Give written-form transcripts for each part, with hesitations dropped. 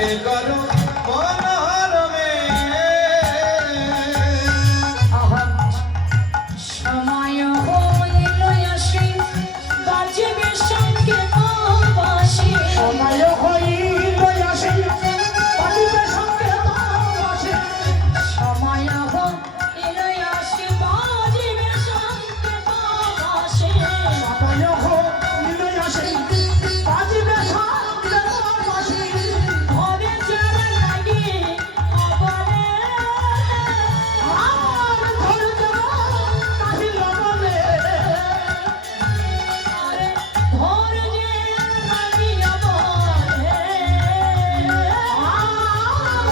ঘাটে করো মনোরমে সময় হইল আসি বাজবে সঙ্গে বাঁশি সময় হইল আসি বাজবে সঙ্গে বাঁশি সময় হইল আসি বাজবে সঙ্গে বাঁশি সময় হইল আসি বাজবে সঙ্গে বাঁশি ঘরে যারা লাগে অবলে আর ঘর যাওয়া কাহিল বলে আরে ঘরে যে লাগে অবলে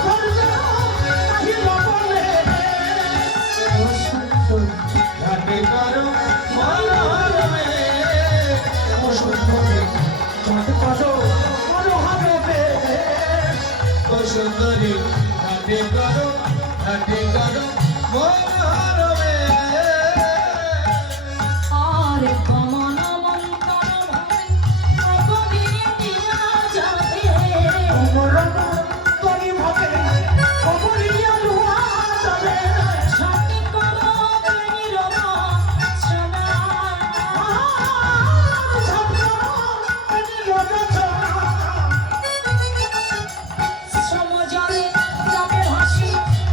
ঘর যাওয়া কাহিল বলে ঘাটে করো মনোরমে ও সুন্দরী ঘাটে করো মনোরমে আর গমন মন্তর ভাবে প্রভুকে দিয়া যাবে সঙ্গে করো প্রেমের রচনা সমজলে যাবে ভাসি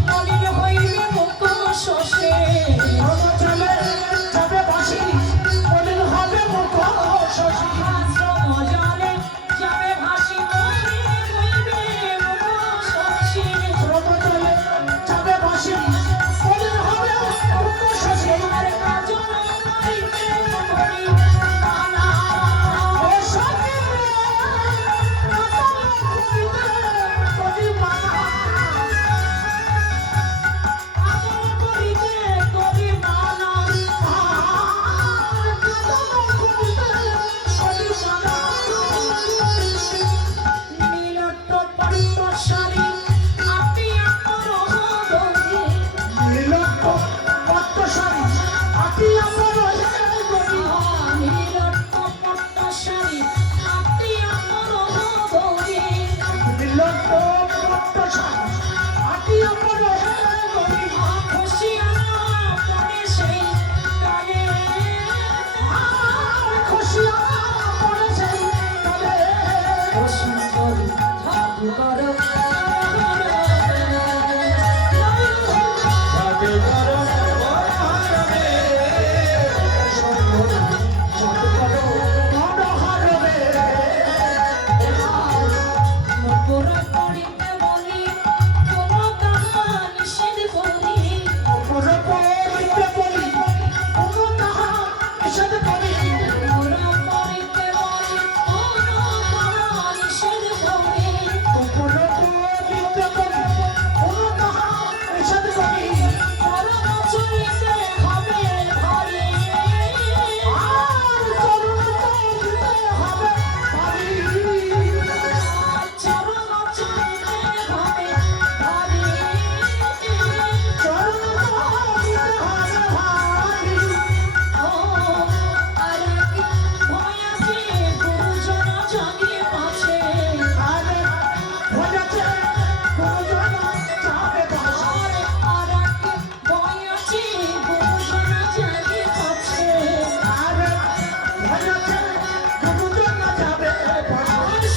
মলিন হইবে মুখ শোষে সমজলে যাবে ভাসি মলিন হইবে মুখ শোষে আর কাজল করিতে করি মানা কাজল করিতে করি মানা নীলট পট্ট শাড়ি আপনি আপর বন্ধু নীলট পট্ট শাড়ি আপনি আপর বন্ধু খুশিয়ানা পরে সেই কালে ও সুন্দর জাদু করো ঘাটে করো মনোরমে নপুরা করিতে বলি কোন কাহা নিষেধ করি নপুরা করিতে বলি কোন কাহা নিষেধ করি চরণ চলিতে হবে ঘরে চরণ চলিতে হবে ঘরে ও আর কি ভয় আছে গুরুজন জাগিয়ে পাছে আরে আর কি ভয় আছে গুরুজন জাগিয়ে পাছে আর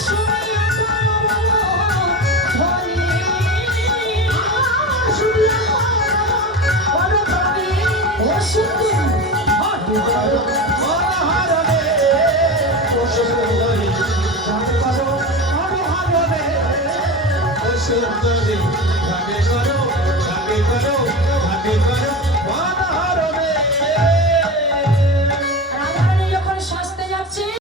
শুনিয়া তোমার ধরি ও সুন্দর মনোরমে ও সুন্দরী ঘাটে করো মনোরমে